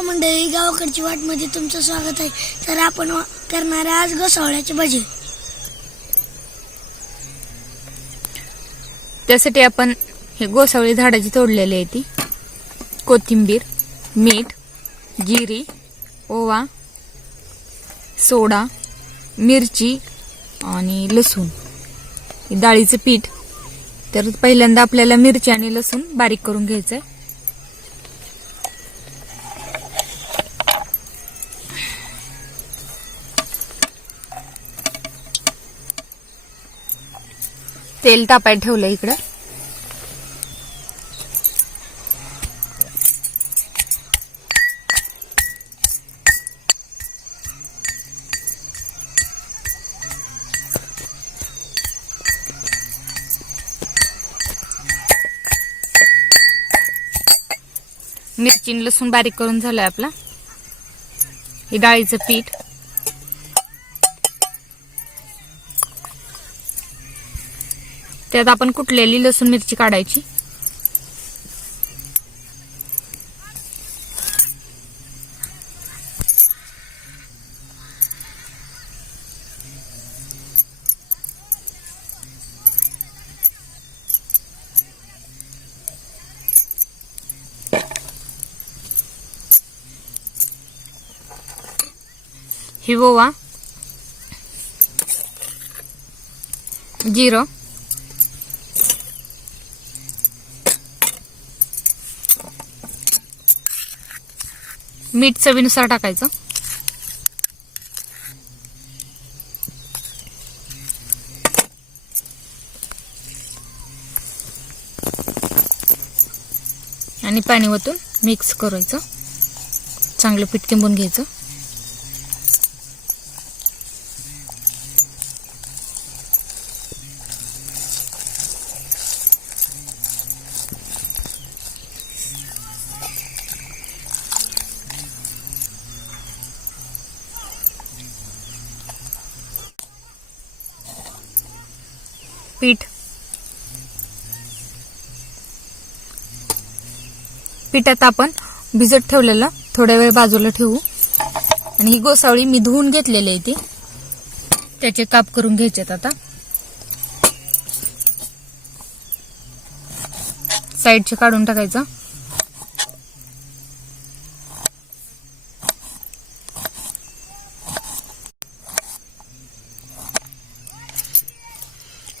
नमस्कार मंडळी, गावाकडची वाट मध्ये तुमचं स्वागत आहे. तर आपण करणार आहे आज घोसावळ्याचे भजे. त्यासाठी आपण हे घोसावळी झाडाची तोडलेली आहे ती, कोथिंबीर, मीठ, जिरी, ओवा, सोडा, मिरची आणि लसूण, डाळीचं पीठ. तर पहिल्यांदा आपल्याला मिरची आणि लसूण बारीक करून घ्यायचंय. तेल तापायला ठेवलं इकडं. मिरची आणि लसूण बारीक करून झालंय आपला. हे डाळीचं पीठ, त्यात आपण कुटलेली लसूण मिरची काढायची. ही ओवा, जिरं, मीठ चवीनुसार टाकायचं. आणि पाणी ओतून मिक्स करायचं. चांगलं पीठ किंबून घ्यायचं. पिठात आपण भिजत ठेवलेलं थोड्या वेळ बाजूला ठेवू. आणि ही घोसावळी मी धुवून घेतलेली आहे ती, त्याचे काप करून घ्यायचेत. आता साईडचे काढून टाकायचं.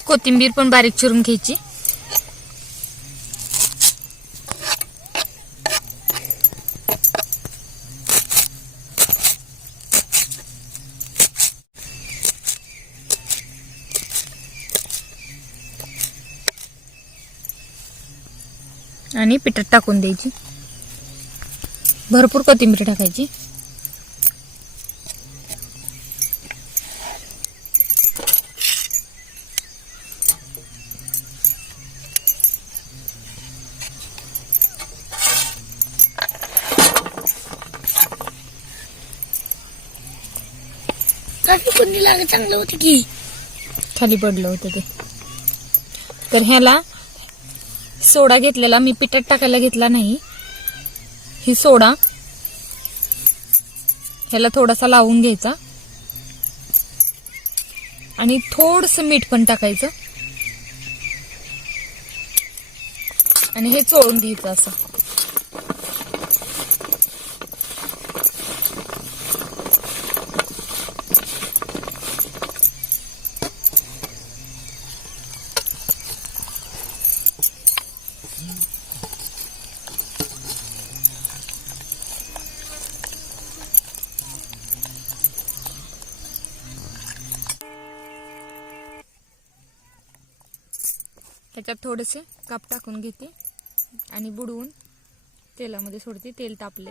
कोथिंबीर पण बारीक चिरून घ्यायची. आणि पिठात टाकून द्यायची. भरपूर कोथिंबीर टाकायची. काफी कोणी लागे चांगलं होतं की खाली पडलं होतं ते. तर ह्याला सोडा घेतलेला मी, पिठात टाकायला घेतला नाही. ही सोडा ह्याला थोडासा लावून घ्यायचा. आणि थोडंसं मीठ पण टाकायचं. आणि हे चोळून घ्यायचं असं. त्याच्यात थोडेसे काप टाकून घेते आणि बुडवून तेलामध्ये सोडते. तेल तापले.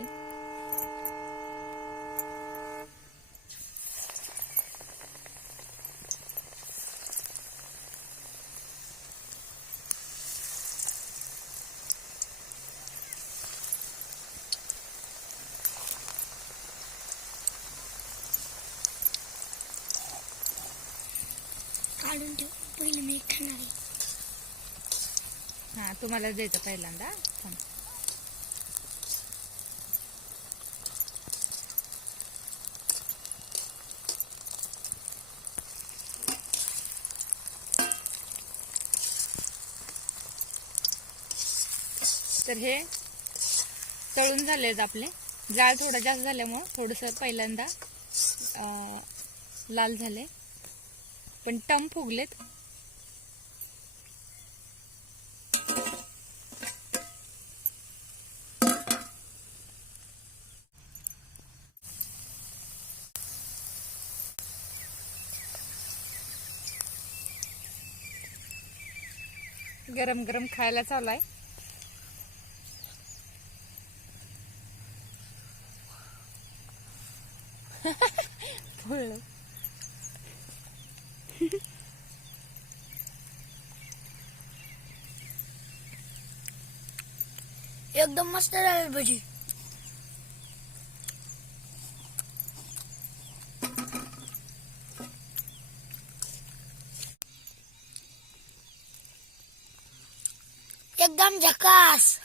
काढून ठेव, पहिले मी खाणार आहे. तुम्हाला द्यायचं पहिल्यांदा. तर हे तळून झालेत आपले. जाळ थोडा जास्त झाल्यामुळं थोडंसं पहिल्यांदा लाल झाले, पण टम फुगलेत. गरम गरम खायला चालू आहे. एकदम मस्त झाले भजी. एकदम झकास.